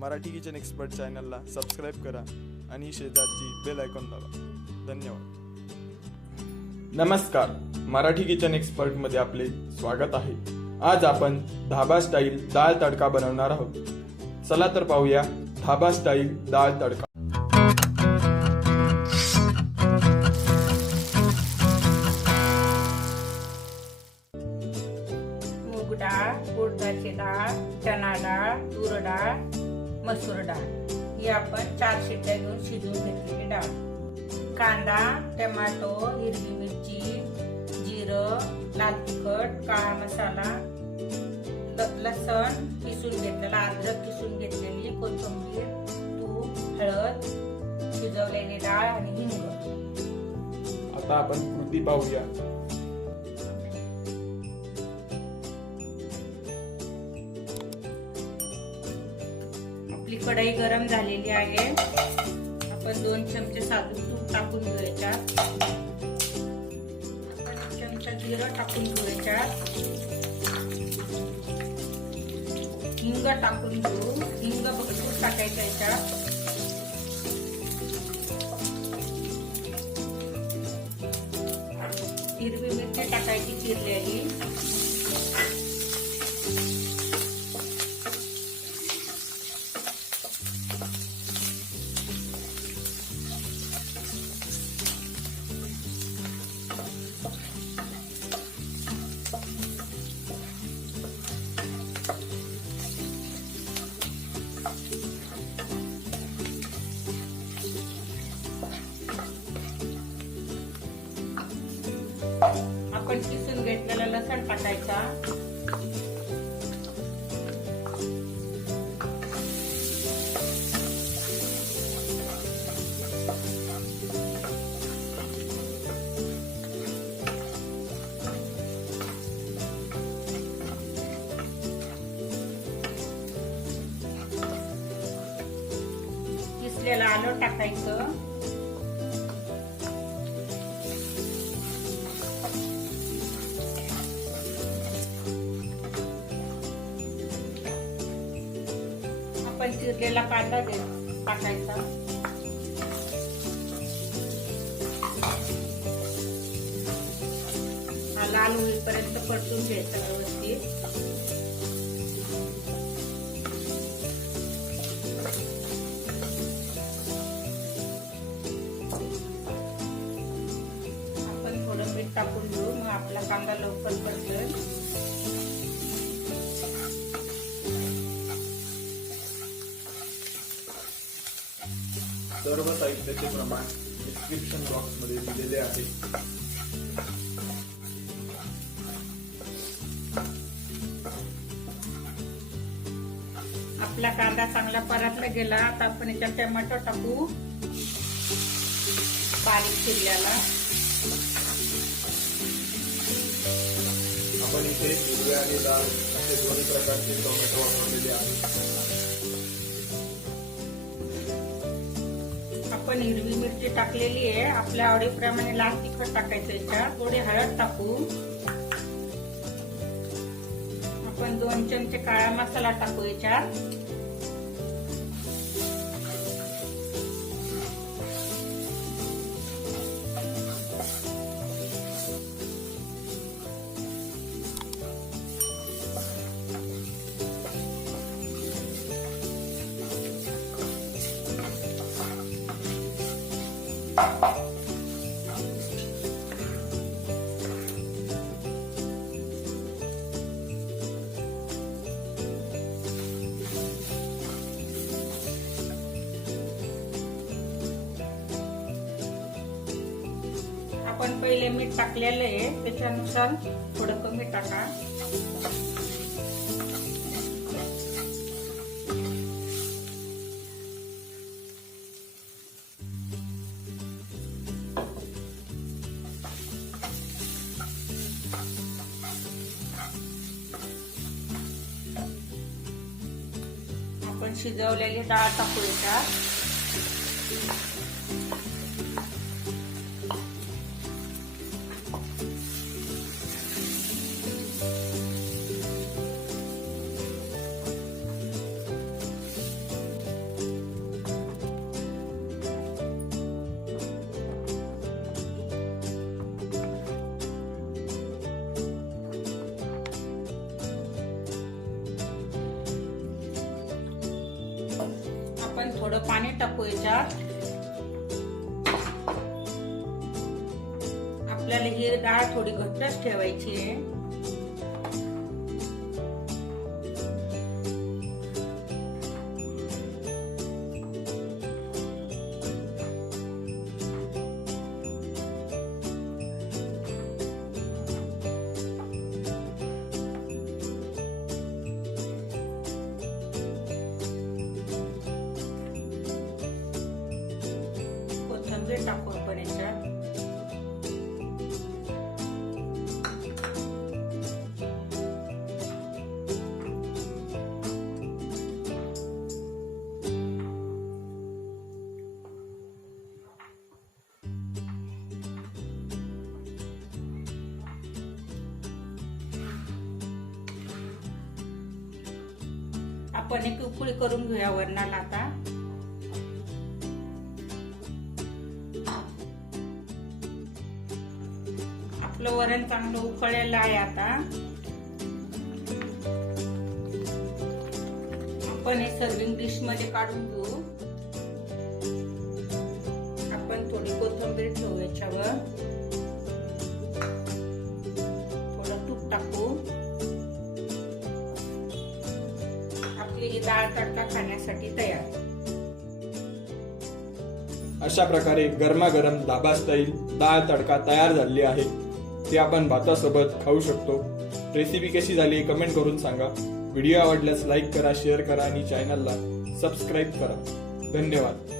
Marathi kitchen expert चॅनलला subscribe करा आणि शेजारची बेल आयकॉन दाबा. धन्यवाद. नमस्कार, मराठी किचन एक्सपर्ट मध्ये आपले स्वागत आहे. आज आपण धाबा स्टाईल दाल तडका बनवणार आहोत. चला तर पाहूया धाबा स्टाईल दाल तडका. मूग डाळ, उडदाची डाळ, चणा डाळ, तूर डाळ, मसूर डाळ ही आपण 4 शिट्ट्या घेऊन शिजवून घेतलेली डाळ. कांदा, टोमॅटो, हिरवी मिरची, जिरं, लाल तिखट, काळा मसाला, लसण किसून घेतलेला, अद्रक किसून घेतलेली, कोथिंबीर, तूप, हळद, शिजवलेली डाळ आणि हिंग. आता आपण कृती पाहूया. आपली कढई गरम झालेली आहे. आपण 2 चमचे साधून तूप टाकून घ्यायच्या. 1 चमचा जिरं टाकून घ्यायच्या. हिंग टाकून घेऊ. हिंग भरपूर टाकायचा याच्यात. हिरवी मिरची टाकायची चिरलेली. आपण किसून घेतलेला लसण टाकायचा. किसलेलं आलं टाकायचं. आपण चिरलेला कांदा टाकायचा. हा लाल होईपर्यंत परतून घ्यायचा व्यवस्थित. आपण थोडं मीठ टाकून घेऊ, मग आपला कांदा लवकर परतेल. सर्व साहित्याचे प्रमाण डिस्क्रिप्शन बॉक्स मध्ये दिलेले आहे. आपला कांदा चांगला परतला गेला. आता आपण याच्यात टोमॅटो टाकू, बारीक चिरलेला. आपण इथे हिरवे आणि लाल असे दोन्ही प्रकारचे टोमॅटो वापरलेले आहेत. आपण हिरवी मिरची टाकलेली आहे. आपल्या आवडीप्रमाणे लाल तिखट टाकायचं याच्यात. थोडी हळद टाकू. आपण 2 चमचे काळा मसाला टाकू याच्यात. आपण पहिले मीठ टाकलेलं आहे, त्याच्यानुसार थोडं कमी टाका. आपण शिजवलेली डाळ टाकू याच्यात. थोडं पाणी टाकू याच्यात. आपल्याला ही डाळ थोडी घट्टच ठेवायची आहे. कोथिंबीर टाकून पण याच्यात. आपण एक उकळी करून घेऊया वरणाला आता. आपलं वरण चांगलं उकळलेलं आहे. आता आपण हे सर्विंग डिश मध्ये काढून घेऊ. आपण थोडी कोथिंबीर ठेवू याच्यावर. थोडं तूप टाकू. आपली ही डाळ तडका खाण्यासाठी तयार. अशा प्रकारे गरमागरम धाबा स्टाईल डाळ तडका तयार झालेली आहे. ते आपण भातासोबत खाऊ शकतो. रेसिपी कशी झाली कमेंट करून सांगा. व्हिडिओ आवडल्यास लाईक करा, शेअर करा आणि चॅनलला सबस्क्राईब करा. धन्यवाद.